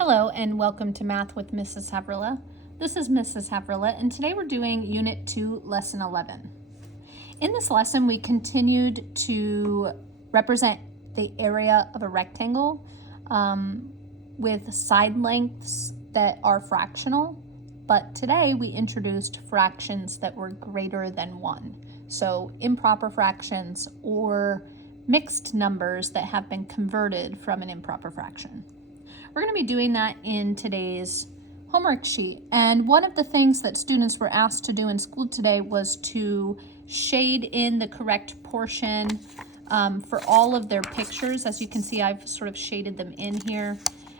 Hello and welcome to Math with Mrs. Havrilla. This is Mrs. Havrilla and today we're doing Unit 2, Lesson 11. In this lesson we continued to represent the area of a rectangle with side lengths that are fractional, but today we introduced fractions that were greater than 1. So improper fractions or mixed numbers that have been converted from an improper fraction. We're going to be doing that in today's homework sheet. And one of the things that students were asked to do in school today was to shade in the correct portion for all of their pictures. As you can see, I've sort of shaded them in here.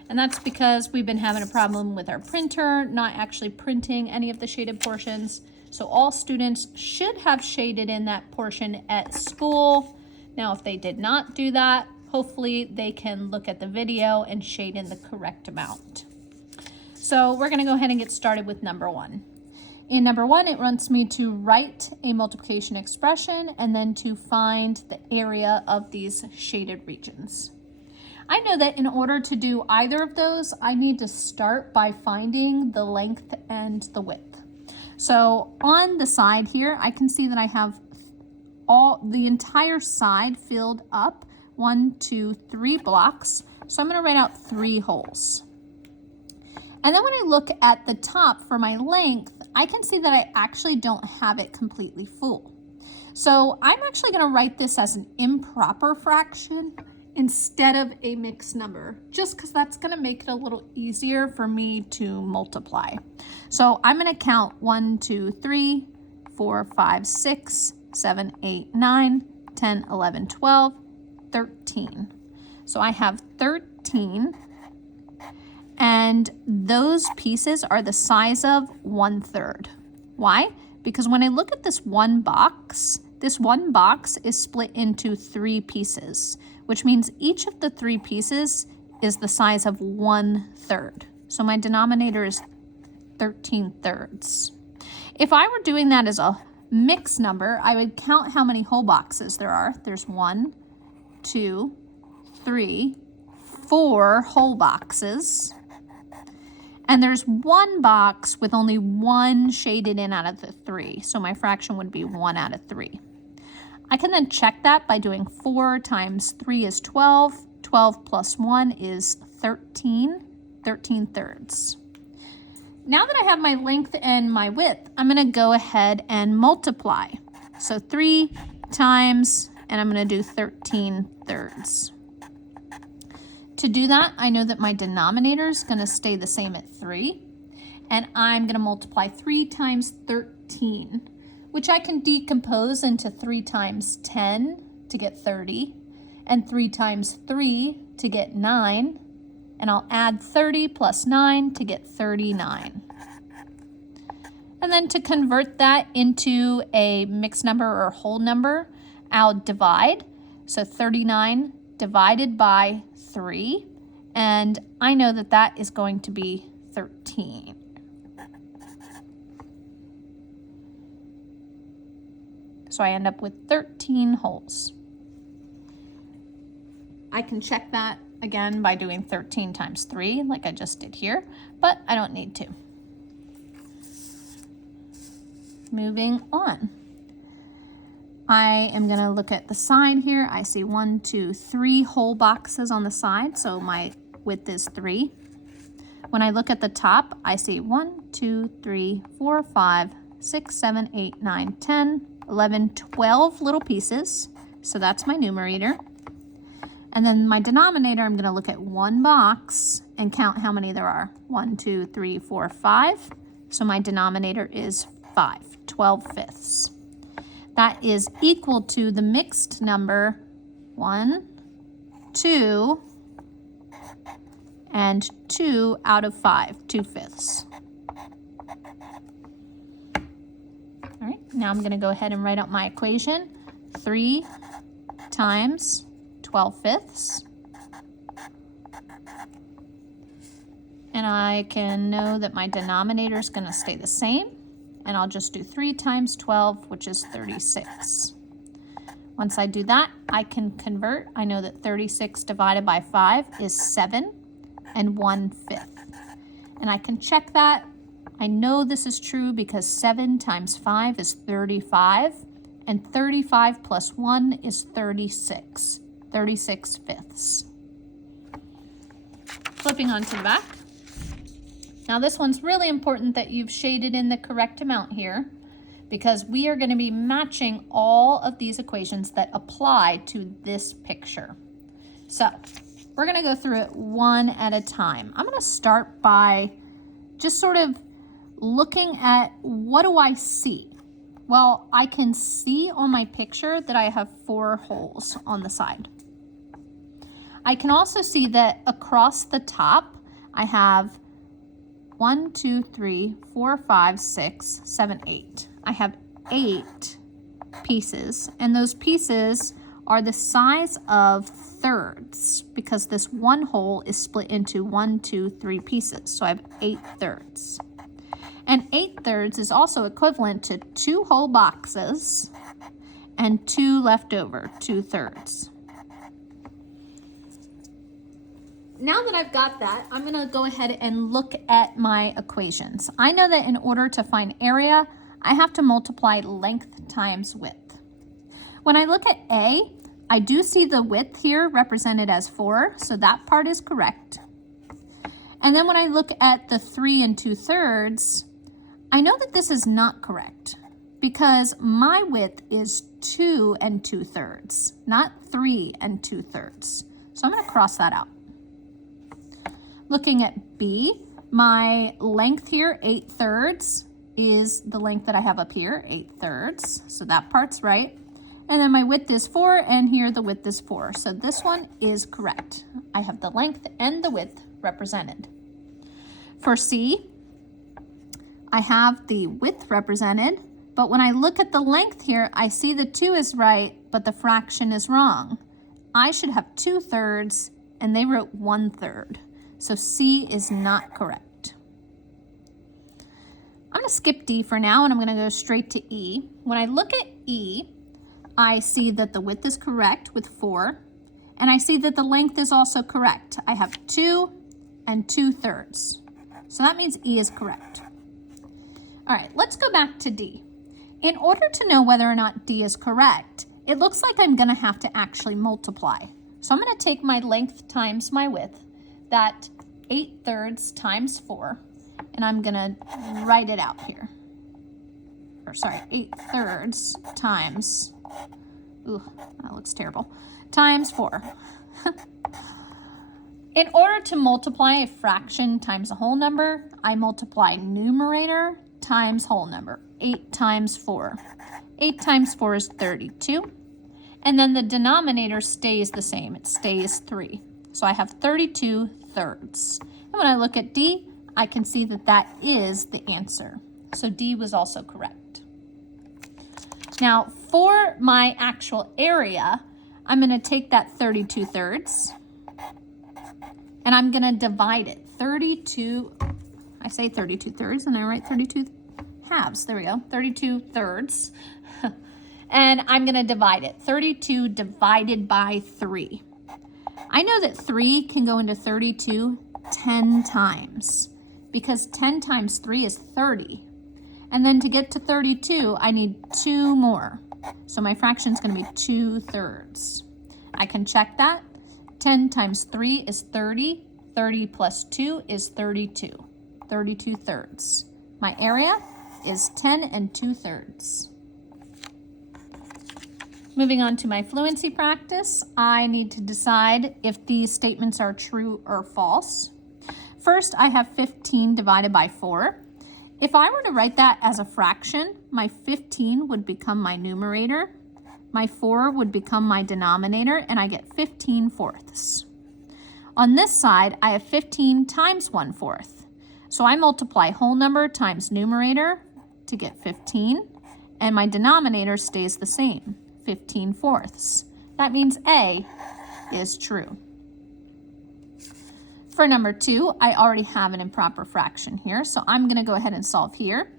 And that's because we've been having a problem with our printer not actually printing any of the shaded portions. So all students should have shaded in that portion at school. Now, if they did not do that, hopefully they can look at the video and shade in the correct amount. So we're going to go ahead and get started with number 1. In number 1, it wants me to write a multiplication expression and then to find the area of these shaded regions. I know that in order to do either of those, I need to start by finding the length and the width. So on the side here, I can see that I have the entire side filled up. 1, 2, 3 blocks. So I'm going to write out 3 holes. And then when I look at the top for my length, I can see that I actually don't have it completely full. So I'm actually going to write this as an improper fraction instead of a mixed number, just because that's going to make it a little easier for me to multiply. So I'm going to count 1, 2, 3, 4, 5, 6, 7, 8, 9, 10, 11, 12, 13. So I have 13, and those pieces are the size of 1/3. Why? Because when I look at this one box is split into 3 pieces, which means each of the 3 pieces is the size of 1/3. So my denominator is 13/3. If I were doing that as a mixed number, I would count how many whole boxes there are. There's 1, 2, 3, 4 whole boxes. And there's 1 box with only 1 shaded in out of the 3. So my fraction would be 1 out of 3. I can then check that by doing 4 times 3 is 12. 12 plus 1 is 13. 13/3. Now that I have my length and my width, I'm going to go ahead and multiply. So 3 times, and I'm going to do 13/3. To do that, I know that my denominator is going to stay the same at 3, and I'm going to multiply 3 times 13, which I can decompose into 3 times 10 to get 30, and 3 times 3 to get 9, and I'll add 30 plus 9 to get 39. And then to convert that into a mixed number or whole number, I'll divide. So 39 divided by 3, and I know that that is going to be 13. So I end up with 13 holes. I can check that again by doing 13 times 3 like I just did here, but I don't need to. Moving on. I am going to look at the side here. I see 1, 2, 3 whole boxes on the side, so my width is 3. When I look at the top, I see 1, 2, 3, 4, 5, 6, 7, 8, 9, 10, 11, 12 little pieces. So that's my numerator. And then my denominator, I'm going to look at 1 box and count how many there are. 1, 2, 3, 4, 5. So my denominator is 5, 12/5. That is equal to the mixed number 1, 2, and 2 out of 5, 2/5. All right, now I'm going to go ahead and write out my equation. 3 times 12/5. And I can know that my denominator is going to stay the same. And I'll just do 3 times 12, which is 36. Once I do that, I can convert. I know that 36 divided by 5 is 7. and 1/5. And I can check that. I know this is true because 7 times 5 is 35, and 35 plus 1 is 36, 36/5. Flipping onto the back. Now this one's really important that you've shaded in the correct amount here, because we are going to be matching all of these equations that apply to this picture. So we're going to go through it one at a time. I'm going to start by just sort of looking at, what do I see? Well, I can see on my picture that I have 4 holes on the side. I can also see that across the top I have 1, 2, 3, 4, 5, 6, 7, 8. I have 8 pieces, and those pieces are the size of thirds because this one hole is split into 1, 2, 3 pieces. So I have 8 thirds. And 8 thirds is also equivalent to 2 whole boxes and 2 leftover 2 thirds. Now that I've got that, I'm going to go ahead and look at my equations. I know that in order to find area, I have to multiply length times width. When I look at A, I do see the width here represented as 4, so that part is correct. And then when I look at the 3 and 2 thirds, I know that this is not correct because my width is 2 and 2 thirds, not 3 and 2 thirds. So I'm going to cross that out. Looking at B, my length here, 8 thirds, is the length that I have up here, 8 thirds. So that part's right. And then my width is 4, and here the width is 4. So this one is correct. I have the length and the width represented. For C, I have the width represented, but when I look at the length here, I see the 2 is right, but the fraction is wrong. I should have 2 thirds, and they wrote 1 third. So C is not correct. I'm going to skip D for now, and I'm going to go straight to E. When I look at E, I see that the width is correct with 4, and I see that the length is also correct. I have 2 and 2 thirds. So that means E is correct. All right, let's go back to D. In order to know whether or not D is correct, it looks like I'm going to have to actually multiply. So I'm going to take my length times my width, that 8 thirds times 4, and I'm going to write it out here. Or sorry, 8 thirds times, ooh, that looks terrible, times 4. In order to multiply a fraction times a whole number, I multiply numerator times whole number, 8 times 4. 8 times 4 is 32. And then the denominator stays the same, it stays 3. So I have 32 thirds. And when I look at D, I can see that that is the answer. So D was also correct. Now for my actual area, I'm going to take that 32 thirds and I'm going to divide it. 32, I say 32 thirds and I write 32 halves. There we go, 32 thirds. And I'm going to divide it. 32 divided by 3. I know that 3 can go into 32 10 times because 10 times 3 is 30. And then to get to 32, I need 2 more. So my fraction is going to be 2 thirds. I can check that. 10 times 3 is 30. 30 plus 2 is 32. 32 thirds. My area is 10 and 2 thirds. Moving on to my fluency practice, I need to decide if these statements are true or false. First, I have 15 divided by 4. If I were to write that as a fraction, my 15 would become my numerator, my 4 would become my denominator, and I get 15 fourths. On this side, I have 15 times 1/4. So I multiply whole number times numerator to get 15, and my denominator stays the same, 15 fourths. That means A is true. For number 2, I already have an improper fraction here, so I'm going to go ahead and solve here.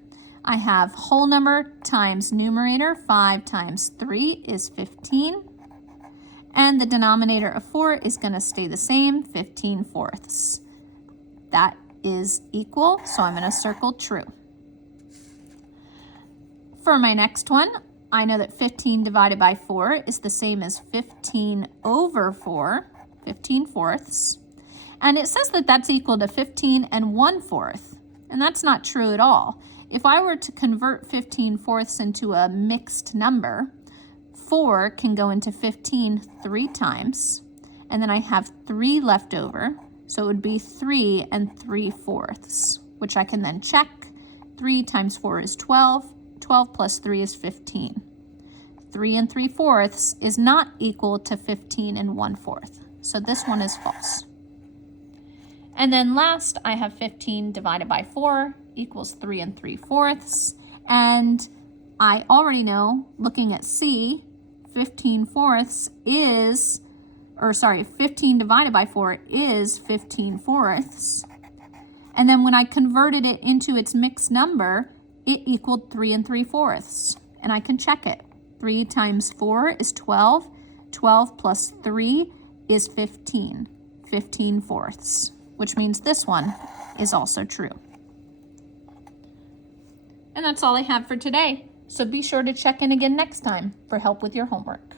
I have whole number times numerator, 5 times 3 is 15. And the denominator of 4 is going to stay the same, 15 fourths. That is equal, so I'm going to circle true. For my next one, I know that 15 divided by 4 is the same as 15 over 4, 15 fourths. And it says that that's equal to 15 and 1/4. And that's not true at all. If I were to convert 15 fourths into a mixed number, 4 can go into 15 3 times. And then I have 3 left over. So it would be 3 and 3/4, which I can then check. 3 times 4 is 12. 12 plus 3 is 15. 3 and 3/4 is not equal to 15 and 1/4. So this one is false. And then last, I have 15 divided by 4 equals 3 and 3/4. And I already know, looking at C, 15 divided by 4 is 15 fourths. And then when I converted it into its mixed number, it equaled 3 and 3/4. And I can check it. 3 times 4 is 12. 12 plus 3 is 15. 15 fourths, which means this one is also true. And that's all I have for today. So be sure to check in again next time for help with your homework.